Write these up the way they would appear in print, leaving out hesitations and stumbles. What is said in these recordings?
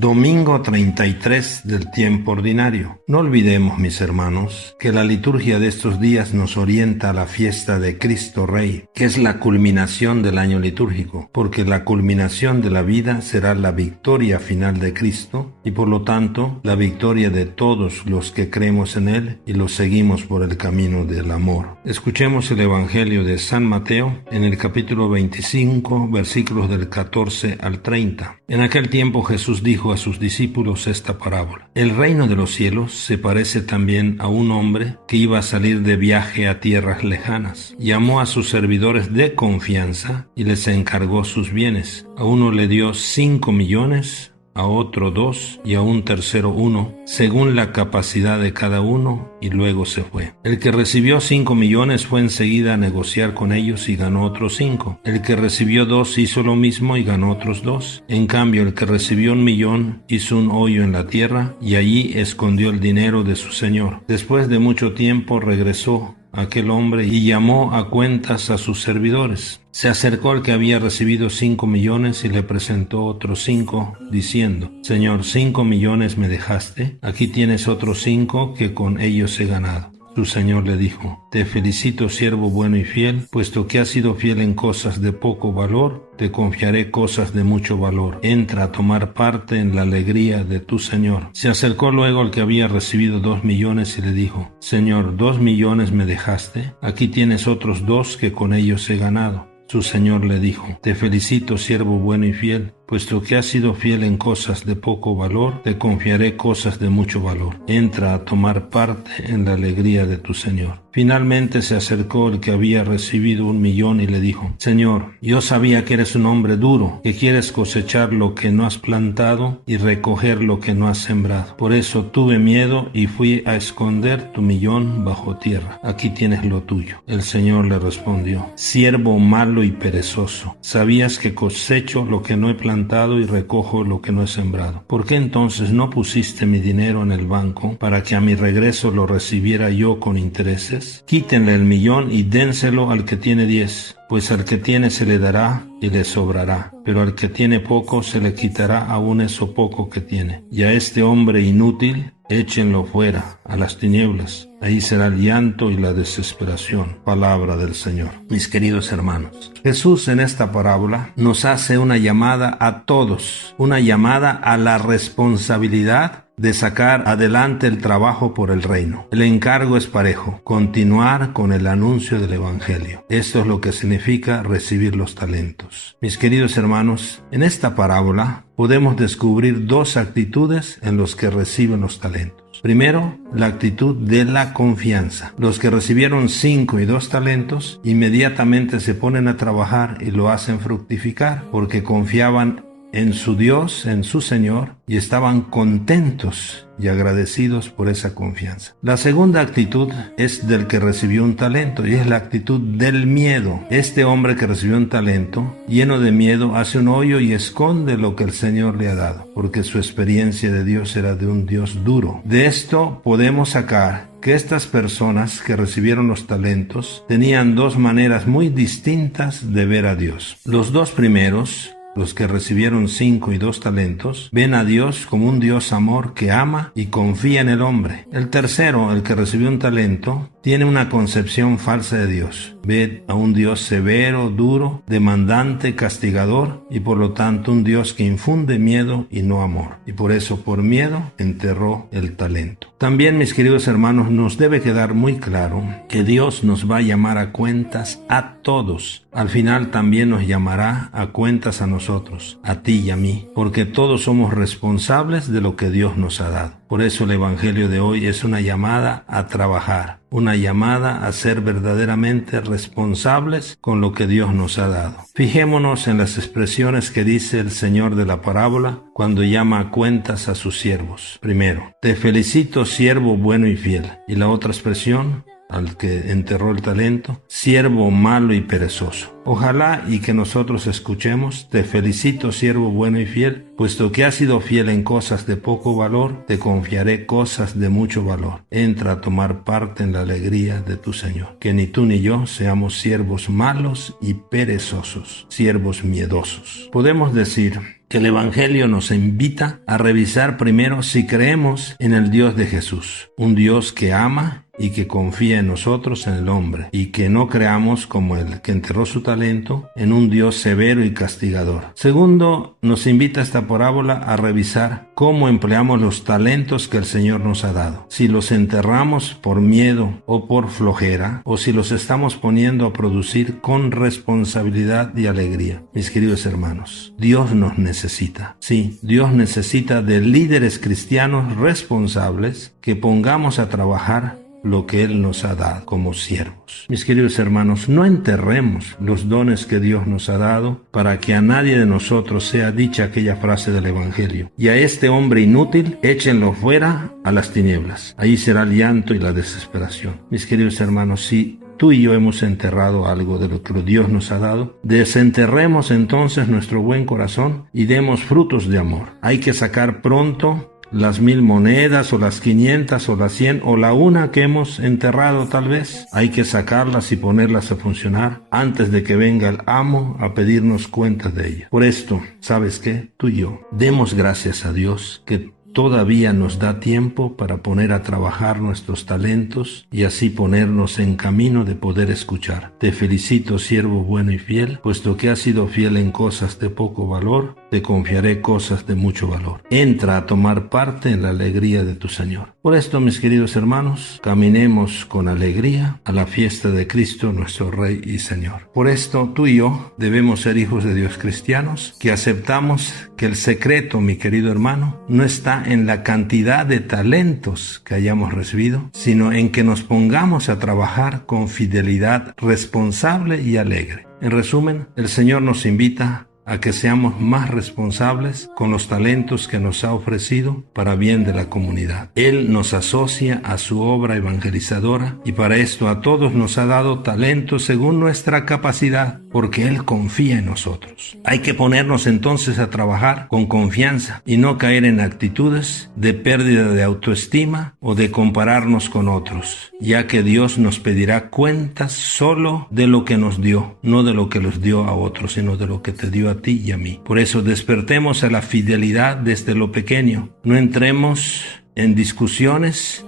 Domingo 33 del tiempo ordinario. No olvidemos, mis hermanos, que la liturgia de estos días nos orienta a la fiesta de Cristo Rey, que es la culminación del año litúrgico, porque la culminación de la vida será la victoria final de Cristo y por lo tanto la victoria de todos los que creemos en Él y lo seguimos por el camino del amor. Escuchemos el Evangelio de San Mateo en el capítulo 25, versículos del 14 al 30. En aquel tiempo Jesús dijo a sus discípulos esta parábola: El reino de los cielos se parece también a un hombre que iba a salir de viaje a tierras lejanas. Llamó a sus servidores de confianza y les encargó sus bienes. A uno le dio 5 millones, a otro 2 y a un tercero 1, según la capacidad de cada uno, y luego se fue. El que recibió 5 millones fue enseguida a negociar con ellos y ganó otros 5. El que recibió 2 hizo lo mismo y ganó otros 2. En cambio, el que recibió 1 millón hizo un hoyo en la tierra y allí escondió el dinero de su señor. Después de mucho tiempo regresó aquel hombre y llamó a cuentas a sus servidores. Se acercó al que había recibido 5 millones y le presentó otros 5, diciendo: Señor, 5 millones me dejaste, aquí tienes otros 5 que con ellos he ganado. Su señor le dijo: Te felicito, siervo bueno y fiel, puesto que has sido fiel en cosas de poco valor, te confiaré cosas de mucho valor. Entra a tomar parte en la alegría de tu señor. Se acercó luego al que había recibido 2 millones y le dijo: Señor, 2 millones me dejaste, aquí tienes otros 2 que con ellos he ganado. Su señor le dijo: Te felicito, siervo bueno y fiel, puesto que has sido fiel en cosas de poco valor, te confiaré cosas de mucho valor. Entra a tomar parte en la alegría de tu señor. Finalmente se acercó el que había recibido 1 millón y le dijo: Señor, yo sabía que eres un hombre duro, que quieres cosechar lo que no has plantado y recoger lo que no has sembrado. Por eso tuve miedo y fui a esconder tu millón bajo tierra. Aquí tienes lo tuyo. El señor le respondió: Siervo malo y perezoso, sabías que cosecho lo que no he plantado y recojo lo que no he sembrado. ¿Por qué entonces no pusiste mi dinero en el banco para que a mi regreso lo recibiera yo con intereses? Quítenle el millón y dénselo al que tiene 10, pues al que tiene se le dará y le sobrará, pero al que tiene poco se le quitará aún eso poco que tiene. Y a este hombre inútil échenlo fuera, a las tinieblas. Ahí será el llanto y la desesperación. Palabra del Señor. Mis queridos hermanos, Jesús en esta parábola nos hace una llamada a todos, una llamada a la responsabilidad de sacar adelante el trabajo por el reino. El encargo es parejo: continuar con el anuncio del Evangelio. Esto es lo que significa recibir los talentos. Mis queridos hermanos, en esta parábola podemos descubrir 2 actitudes en los que reciben los talentos. Primero, la actitud de la confianza. Los que recibieron 5 y 2 talentos inmediatamente se ponen a trabajar y lo hacen fructificar, porque confiaban en su Dios, en su Señor, y estaban contentos y agradecidos por esa confianza. La segunda actitud es del que recibió un talento, y es la actitud del miedo. Este hombre que recibió un talento, lleno de miedo, hace un hoyo y esconde lo que el Señor le ha dado, porque su experiencia de Dios era de un Dios duro. De esto podemos sacar que estas personas que recibieron los talentos tenían 2 maneras muy distintas de ver a Dios. Los 2 primeros, los que recibieron 5 y 2 talentos, ven a Dios como un Dios amor que ama y confía en el hombre. El tercero, el que recibió un talento, tiene una concepción falsa de Dios. Ve a un Dios severo, duro, demandante, castigador, y por lo tanto un Dios que infunde miedo y no amor. Y por eso, por miedo, enterró el talento. También, mis queridos hermanos, nos debe quedar muy claro que Dios nos va a llamar a cuentas a todos. Al final también nos llamará a cuentas a nosotros, a ti y a mí, porque todos somos responsables de lo que Dios nos ha dado. Por eso el Evangelio de hoy es una llamada a trabajar, una llamada a ser verdaderamente responsables con lo que Dios nos ha dado. Fijémonos en las expresiones que dice el Señor de la parábola cuando llama a cuentas a sus siervos. Primero, te felicito, siervo bueno y fiel. Y la otra expresión, al que enterró el talento: siervo malo y perezoso. Ojalá y que nosotros escuchemos: te felicito, siervo bueno y fiel, puesto que has sido fiel en cosas de poco valor, te confiaré cosas de mucho valor. Entra a tomar parte en la alegría de tu Señor. Que ni tú ni yo seamos siervos malos y perezosos, siervos miedosos. Podemos decir que el Evangelio nos invita a revisar primero si creemos en el Dios de Jesús, un Dios que ama y que confía en nosotros, en el hombre, y que no creamos, como el que enterró su talento, en un Dios severo y castigador. Segundo, nos invita esta parábola a revisar cómo empleamos los talentos que el Señor nos ha dado. Si los enterramos por miedo o por flojera, o si los estamos poniendo a producir con responsabilidad y alegría. Mis queridos hermanos, Dios nos necesita. Sí, Dios necesita de líderes cristianos responsables que pongamos a trabajar lo que Él nos ha dado como siervos. Mis queridos hermanos, no enterremos los dones que Dios nos ha dado para que a nadie de nosotros sea dicha aquella frase del Evangelio: y a este hombre inútil échenlo fuera a las tinieblas, ahí será el llanto y la desesperación. Mis queridos hermanos, si tú y yo hemos enterrado algo de lo que Dios nos ha dado, desenterremos entonces nuestro buen corazón y demos frutos de amor. Hay que sacar pronto las 1000 monedas o las 500 o las 100 o la una que hemos enterrado tal vez. Hay que sacarlas y ponerlas a funcionar antes de que venga el amo a pedirnos cuentas de ellas. Por esto, ¿sabes qué? Tú y yo demos gracias a Dios que todavía nos da tiempo para poner a trabajar nuestros talentos y así ponernos en camino de poder escuchar. Te felicito, siervo bueno y fiel, puesto que has sido fiel en cosas de poco valor, te confiaré cosas de mucho valor. Entra a tomar parte en la alegría de tu Señor. Por esto, mis queridos hermanos, caminemos con alegría a la fiesta de Cristo, nuestro Rey y Señor. Por esto, tú y yo debemos ser hijos de Dios cristianos, que aceptamos que el secreto, mi querido hermano, no está en la cantidad de talentos que hayamos recibido, sino en que nos pongamos a trabajar con fidelidad responsable y alegre. En resumen, el Señor nos invita a que seamos más responsables con los talentos que nos ha ofrecido para bien de la comunidad. Él nos asocia a su obra evangelizadora y para esto a todos nos ha dado talentos según nuestra capacidad, porque Él confía en nosotros. Hay que ponernos entonces a trabajar con confianza y no caer en actitudes de pérdida de autoestima o de compararnos con otros, ya que Dios nos pedirá cuentas solo de lo que nos dio, no de lo que les dio a otros, sino de lo que te dio a ti y a mí. Por eso despertemos a la fidelidad desde lo pequeño. No entremos en discusiones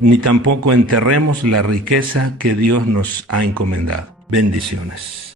ni tampoco enterremos la riqueza que Dios nos ha encomendado. Bendiciones.